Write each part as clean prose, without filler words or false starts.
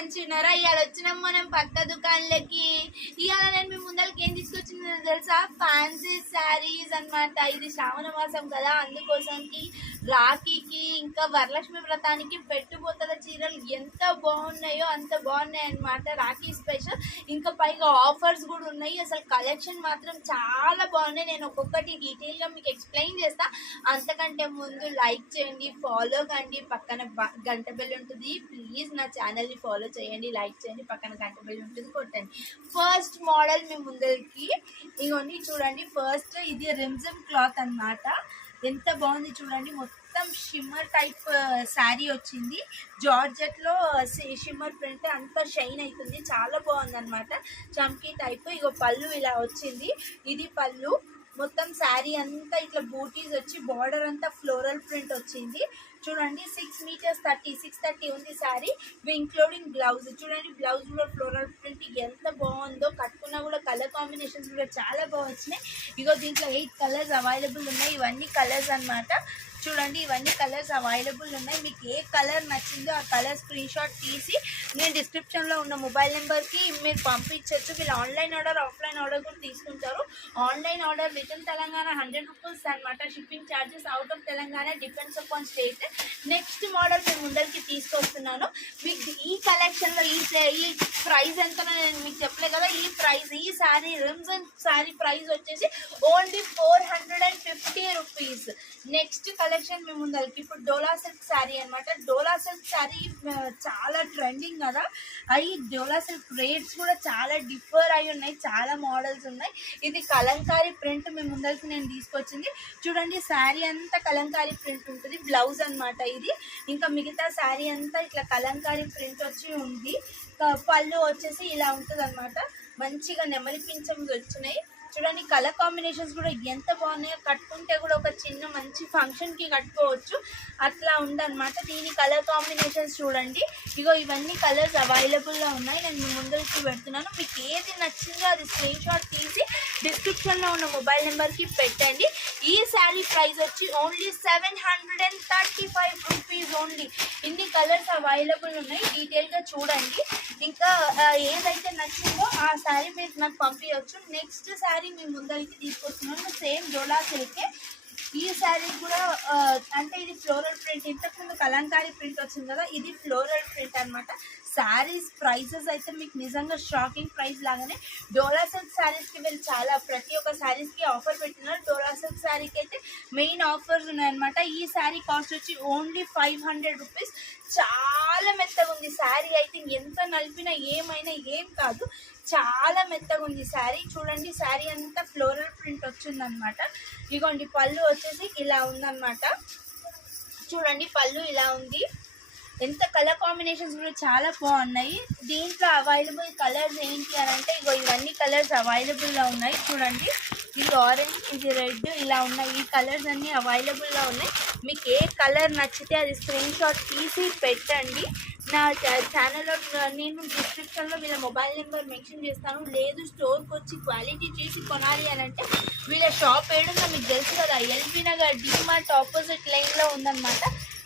మంచిగున్నారా? ఇవాళ వచ్చినాం మనం పక్క దుకాణాలకి. ఇవాళ నేను మీ ముందరికి ఏం తీసుకొచ్చిందో తెలుసా? ఫ్యాన్సీ శారీస్ అన్నమాట. ఇది శ్రావణ మాసం కదా, అందుకోసంకి రాఖీకి ఇంకా వరలక్ష్మి వ్రతానికి పెట్టుబోతల చీరలు ఎంత బాగున్నాయో అంత బాగున్నాయి అన్నమాట. రాఖీ స్పెషల్, ఇంకా పైగా ఆఫర్స్ కూడా ఉన్నాయి. అసలు కలెక్షన్ మాత్రం చాలా బాగున్నాయి. నేను ఒక్కొక్కటి డీటెయిల్గా మీకు ఎక్స్ప్లెయిన్ చేస్తా. అంతకంటే ముందు లైక్ చేయండి, ఫాలో కండి, పక్కన గంట బెల్ ఉంటుంది. ప్లీజ్ నా ఛానల్ని ఫాలో చేయండి, లైక్ చేయండి, పక్కన గంట బెల్ ఉంటుంది, కొట్టండి. ఫస్ట్ మోడల్ మీ ముందరికి ఇవన్నీ చూడండి. ఫస్ట్ ఇది రిమ్జిమ్ క్లాత్ అన్నమాట. ఎంత బాగుంది చూడండి. మొత్తం షిమ్మర్ టైప్ శారీ వచ్చింది. జార్జెట్లో షిమ్మర్ ప్రింట్ అంతా షైన్ అవుతుంది, చాలా బాగుంది అనమాట. చమ్కీ టైప్. ఇగో పళ్ళు ఇలా వచ్చింది, ఇది పళ్ళు. మొత్తం శారీ అంతా ఇట్లా బూటీస్ వచ్చి బార్డర్ అంతా ఫ్లోరల్ ప్రింట్ వచ్చింది చూడండి. 6 మీటర్స్ 630 ఉంది శారీ, ఇంక్లూడింగ్ బ్లౌజ్. చూడండి బ్లౌజ్ కూడా ఫ్లోరల్ ప్రింట్ ఎంత బాగుందో. కట్టుకున్నా కూడా కలర్ కాంబినేషన్స్ కూడా చాలా బాగా వచ్చినాయి. ఇగో దీంట్లో 8 కలర్స్ అవైలబుల్ ఉన్నాయి. ఇవన్నీ కలర్స్ అన్నమాట. చూడండి ఇవన్నీ కలర్స్ అవైలబుల్ ఉన్నాయి. మీకు ఏ కలర్ నచ్చిందో ఆ కలర్ స్క్రీన్ షాట్ తీసి నేను డిస్క్రిప్షన్లో ఉన్న మొబైల్ నెంబర్కి మీరు పంపించవచ్చు. వీళ్ళు ఆన్లైన్ ఆర్డర్, ఆఫ్లైన్ ఆర్డర్ కూడా తీసుకుంటారు. Online order with Telangana 100 rupees అనమాట. Shipping charges out of Telangana depends upon state. Next model నేను ముందరికి తీసుకొస్తున్నాను. మీకు ఈ కలెక్షన్లో ఈ ప్రైస్ ఎంత నేను మీకు చెప్పలేదు కదా. ఈ శారీ రిమ్జిమ్ శారీ ప్రైస్ వచ్చేసి ఓన్లీ 450 రూపీస్. నెక్స్ట్ కలెక్షన్ మేము ముందరికి ఇప్పుడు డోలా సిల్క్ శారీ అనమాట. డోలా సిల్క్ శారీ చాలా ట్రెండింగ్ కదా. అవి డోలా సిల్క్ రేట్స్ కూడా చాలా డిఫర్ అయి ఉన్నాయి, చాలా మోడల్స్ ఉన్నాయి. ఇది కలంకారీ ప్రింట్ మేము ముందరికి నేను తీసుకొచ్చింది. చూడండి శారీ అంతా కలంకారీ ప్రింట్ ఉంటుంది. బ్లౌజ్ అనమాట ఇది. ఇంకా మిగతా శారీ అంతా ఇట్లా కలంకారీ ప్రింట్ వచ్చి ఉంది. పళ్ళు వచ్చేసి ఇలా ఉంటుంది అనమాట. మంచిగా నెమలి పింఛమ్స్ వచ్చినాయి. చూడండి కలర్ కాంబినేషన్స్ కూడా ఎంత బాగున్నాయో. కట్టుకుంటే కూడా ఒక చిన్న మంచి ఫంక్షన్కి కట్టుకోవచ్చు, అట్లా ఉందన్నమాట. దీని కలర్ కాంబినేషన్స్ చూడండి. ఇగో ఇవన్నీ కలర్స్ అవైలబుల్గా ఉన్నాయి. నేను మీ ముందరికి పెడుతున్నాను. మీకు ఏది నచ్చిందో అది స్క్రీన్ షాట్ తీసి డిస్క్రిప్షన్లో ఉన్న మొబైల్ నెంబర్కి పెట్టండి. ఈ శారీ ప్రైస్ వచ్చి ఓన్లీ 735 రూపీస్ ఓన్లీ. ఇన్ని కలర్స్ అవైలబుల్ ఉన్నాయి. డీటెయిల్గా చూడండి. ఇంకా ఏదైతే నచ్చిందో ఆ శారీ మీరు నాకు పంపించవచ్చు. నెక్స్ట్ శారీ మీ ముందరికి తీసుకొస్తున్నాను. సేమ్ డోలా సిల్కే. ఈ శారీ కూడా అంటే ఇది ఫ్లోరల్ ప్రింట్. ఇంతకుముందు కలంకారీ ప్రింట్ వచ్చింది కదా, ఇది ఫ్లోరల్ ప్రింట్ అనమాట. శారీస్ ప్రైసెస్ అయితే మీకు నిజంగా షాకింగ్ ప్రైస్ లాగానే. డోలా సిల్క్ శారీస్కి వీళ్ళు చాలా ప్రతి ఒక్క శారీస్కి ఆఫర్ పెట్టినారు. డోలా సిల్క్ శారీకి అయితే మెయిన్ ఆఫర్స్ ఉన్నాయన్నమాట. ఈ శారీ కాస్ట్ వచ్చి ఓన్లీ 500 రూపీస్. చాలా మెత్తగా ఉంది శారీ. అయితే ఎంత నలిపినా ఏమైనా ఏం కాదు, చాలా మెత్తగా ఉంది శారీ. చూడండి శారీ అంతా ఫ్లోరల్ ప్రింట్ వచ్చిందనమాట. ఇగోండి పళ్ళు వచ్చేసి ఇలా ఉందన్నమాట. చూడంండి పళ్ళు ఇలా ఉంది. ఎంత కలర్ కాంబినేషన్స్ కూడా చాలా బాగున్నాయి. దీంట్లో అవైలబుల్ కలర్స్ ఏంటి అని అంటే ఇగో ఇవన్నీ కలర్స్ అవైలబుల్గా ఉన్నాయి. చూడండి ఇది ఆరెంజ్, ఇది రెడ్, ఇలా ఉన్నాయి. ఈ కలర్స్ అన్నీ అవైలబుల్గా ఉన్నాయి. మీకు ఏ కలర్ నచ్చితే అది స్క్రీన్ షాట్ తీసి పెట్టండి. నా ఛానల్లో నేను డిస్క్రిప్షన్లో వీళ్ళ మొబైల్ నెంబర్ మెన్షన్ చేస్తాను. లేదు స్టోర్కి వచ్చి క్వాలిటీ చూసి కొనాలి అని అంటే వీళ్ళ షాప్ ఏడుందో మీకు తెలుసు కదా, ఎల్బీ నగర్ డీమార్ట్ ఆపోజిట్ లైన్లో ఉందన్నమాట.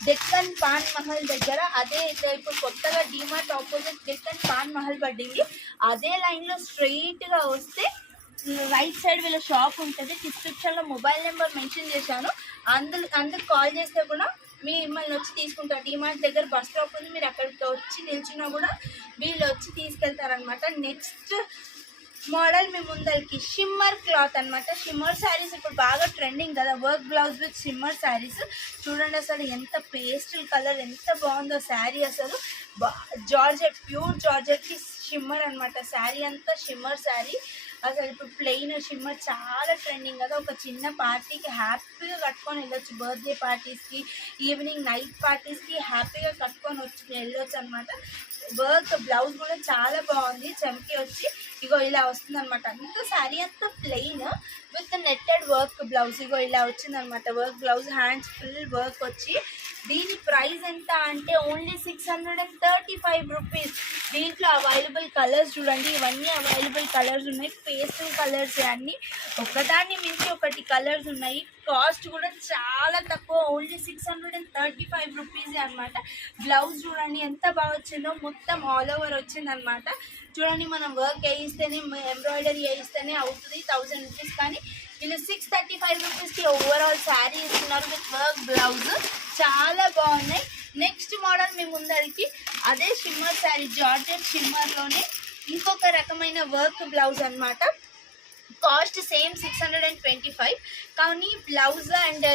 డెక్కన్ పాన్ మహల్ దగ్గర. అదే ఇప్పుడు కొత్తగా డీమార్ట్ ఆపోజిట్ డెక్కన్ పాన్ మహల్ పడింది. అదే లైన్లో స్ట్రెయిట్గా వస్తే రైట్ సైడ్ వీళ్ళ షాప్ ఉంటుంది. డిస్క్రిప్షన్లో మొబైల్ నెంబర్ మెన్షన్ చేశాను. అందుకు కాల్ చేస్తే కూడా మిమ్మల్ని వచ్చి తీసుకుంటారు. డీమార్ట్ దగ్గర బస్ స్టాప్ ఉంది, మీరు అక్కడికి వచ్చి నిల్చున్నా కూడా వీళ్ళు వచ్చి తీసుకెళ్తారనమాట. నెక్స్ట్ మోడల్ మీ ముందరికి షిమ్మర్ క్లాత్ అనమాట. షిమ్మర్ శారీస్ ఇప్పుడు బాగా ట్రెండింగ్ కదా, work blouse with shimmer saris. చూడండి అసలు ఎంత పేస్టల్ కలర్, ఎంత బాగుందో శారీ. అసలు జార్జెట్, ప్యూర్ జార్జెట్కి షిమ్మర్ అనమాట. శారీ అంతా షిమ్మర్ శారీ. అసలు ఇప్పుడు ప్లెయిన్ షిమ్మర్ చాలా ట్రెండింగ్ కదా. ఒక చిన్న పార్టీకి హ్యాపీగా కట్టుకొని వెళ్ళొచ్చు. బర్త్డే పార్టీస్కి, ఈవినింగ్ నైట్ పార్టీస్కి హ్యాపీగా కట్టుకొని వెళ్ళొచ్చు అనమాట. వర్క్ బ్లౌజ్ కూడా చాలా బాగుంది. చమ్కీ వచ్చి ఇగో ఇలా వస్తుంది అనమాట. అంత శారీ అంతా plain with netted work blouse. ఇగో ఇలా వచ్చింది అనమాట work blouse. Hands full work వచ్చి దీని ప్రైస్ ఎంత అంటే ఓన్లీ 635 రూపీస్. దీంట్లో అవైలబుల్ కలర్స్ చూడండి, ఇవన్నీ అవైలబుల్ కలర్స్ ఉన్నాయి, పేస్టల్ కలర్స్ అన్నీ, ఒకదాన్ని మించి ఒకటి కలర్స్ ఉన్నాయి. కాస్ట్ కూడా చాలా తక్కువ, ఓన్లీ 635 రూపీస్ అనమాట. బ్లౌజ్ చూడండి ఎంత బాగా వచ్చిందో, మొత్తం ఆల్ ఓవర్ వచ్చింది అనమాట. చూడండి మనం వర్క్ వేయిస్తేనే, ఎంబ్రాయిడరీ వేయిస్తేనే అవుతుంది 1000 రూపీస్, కానీ వీళ్ళు 635 రూపీస్కి ఓవరాల్ శారీ ఇస్తున్నారు విత్ వర్క్ బ్లౌజ్. చాలా బాగున్నాయి. నెక్స్ట్ మోడల్ మీ ముందరికి అదే షిమ్మర్ శారీ, జార్జెట్ షిమ్మర్లోనే ఇంకొక రకమైన వర్క్ బ్లౌజ్ అనమాట. కాస్ట్ సేమ్ 625, కానీ బ్లౌజ్ అండ్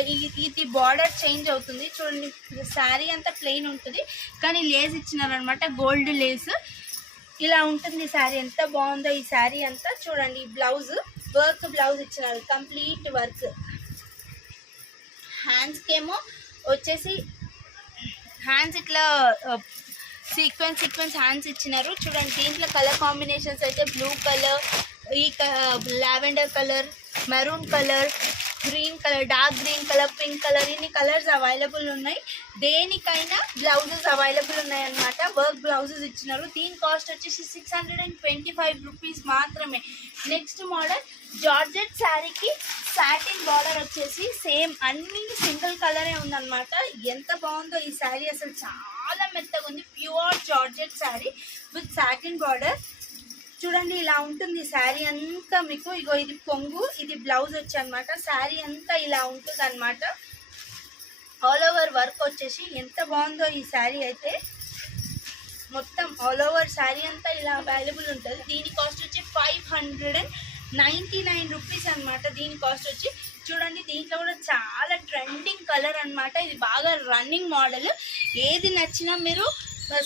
ఇది బార్డర్ చేంజ్ అవుతుంది. చూడండి శారీ అంతా ప్లెయిన్ ఉంటుంది, కానీ లేస్ ఇచ్చినారనమాట, గోల్డ్ లేస్. ఇలా ఉంటుంది శారీ. ఎంత బాగుందో ఈ శారీ అంతా. చూడండి బ్లౌజ్ వర్క్ బ్లౌజ్ ఇచ్చినారు, కంప్లీట్ వర్క్. హ్యాండ్స్కేమో వచ్చేసి హ్యాండ్స్ ఇట్లా సీక్వెన్స్ హ్యాండ్స్ ఇచ్చినారు. చూడండి దీంట్లో కలర్ కాంబినేషన్స్ అయితే బ్లూ కలర్, ఈ lavender colour, maroon colour, green colour, dark green colour, pink colour, ఇన్ని కలర్స్ అవైలబుల్ ఉన్నాయి. దేనికైనా బ్లౌజెస్ అవైలబుల్ ఉన్నాయి అన్నమాట. వర్క్ బ్లౌజెస్ ఇచ్చినారు. దీని కాస్ట్ వచ్చేసి 625 రూపీస్ మాత్రమే. నెక్స్ట్ మోడల్ జార్జెట్ శారీకి సాటిన్ బార్డర్ వచ్చేసి సేమ్ అన్ని సింగిల్ కలరే ఉందన్నమాట. ఎంత బాగుందో ఈ శారీ, అసలు చాలా మెత్తగా ఉంది. Pure georgette sari with satin border. చూడండి ఇలా ఉంటుంది శారీ అంతా మీకు. ఇగో ఇది కొంగు, ఇది బ్లౌజ్ వచ్చి అనమాట. శారీ అంతా ఇలా ఉంటుంది అనమాట. ఆల్ ఓవర్ వర్క్ వచ్చేసి ఎంత బాగుందో ఈ శారీ అయితే. మొత్తం ఆల్ ఓవర్ శారీ అంతా ఇలా అవైలబుల్ ఉంటుంది. దీని కాస్ట్ వచ్చి 599 రూపీస్ అనమాట. దీని కాస్ట్ వచ్చి చూడండి, దీంట్లో కూడా చాలా ట్రెండింగ్ కలర్ అనమాట. ఇది బాగా రన్నింగ్ మోడల్. ఏది నచ్చినా మీరు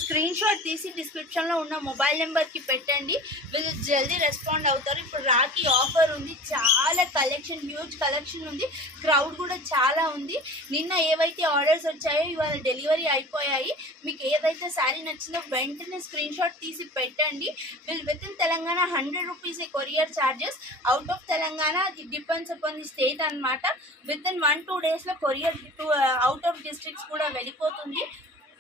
స్క్రీన్ షాట్ తీసి డిస్క్రిప్షన్లో ఉన్న మొబైల్ నెంబర్కి పెట్టండి, వీళ్ళు జల్దీ రెస్పాండ్ అవుతారు. ఇప్పుడు రాఖీ ఆఫర్ ఉంది, చాలా కలెక్షన్, హ్యూజ్ కలెక్షన్ ఉంది, క్రౌడ్ కూడా చాలా ఉంది. నిన్న ఏవైతే ఆర్డర్స్ వచ్చాయో ఇవాళ డెలివరీ అయిపోయాయి. మీకు ఏదైతే శారీ నచ్చిందో వెంటనే స్క్రీన్ షాట్ తీసి పెట్టండి. వీళ్ళు విత్ ఇన్ తెలంగాణ 100 రూపీసే courier charges. Out of Telangana అది డిపెండ్స్ అపాన్ ది స్టేట్ అనమాట. విత్ ఇన్ 1-2 డేస్లో కొరియర్ అవుట్ ఆఫ్ డిస్ట్రిక్ట్స్ కూడా వెళ్ళిపోతుంది.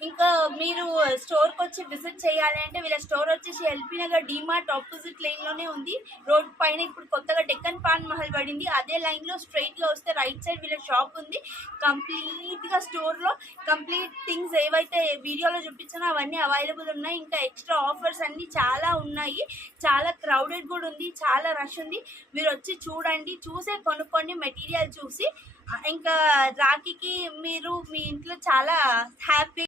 ఇంకా మీరు స్టోర్కి వచ్చి విజిట్ చేయాలి అంటే వీళ్ళ స్టోర్ వచ్చేసి ఎల్బీ నగర్ డీమార్ట్ ఆపోజిట్ లైన్లోనే ఉంది. రోడ్ పైన ఇప్పుడు కొత్తగా డెక్కన్ పాన్ మహల్ పడింది, అదే లైన్లో స్ట్రైట్గా వస్తే రైట్ సైడ్ వీళ్ళ షాప్ ఉంది. కంప్లీట్గా స్టోర్లో కంప్లీట్ థింగ్స్ ఏవైతే వీడియోలో చూపించానో అవన్నీ అవైలబుల్ ఉన్నాయి. ఇంకా ఎక్స్ట్రా ఆఫర్స్ అన్నీ చాలా ఉన్నాయి. చాలా క్రౌడెడ్ కూడా ఉంది, చాలా రష్ ఉంది. మీరు వచ్చి చూడండి, చూసే కొనుక్కోండి మెటీరియల్ చూసి. ఇంకా రాఖీకి మీరు మీ ఇంట్లో చాలా హ్యాపీ